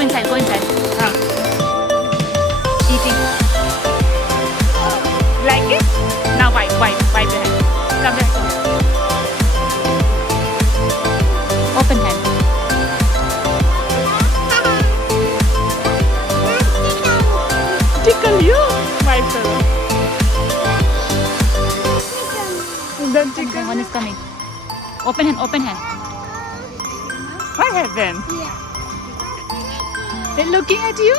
inside, go inside. Eating. Like it? Now wipe your hand. Come here. Open hand. Tickle you? Wipe karo. Don't tickle. One is coming. Open hand. What happened? They're looking at you?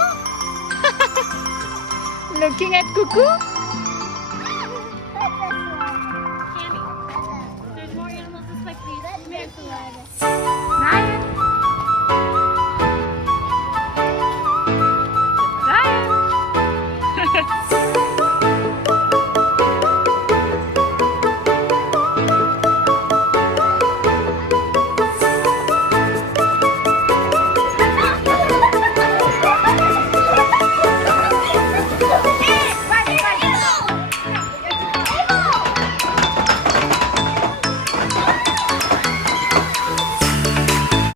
Looking at Cuckoo? There's more animals just like these. Nice.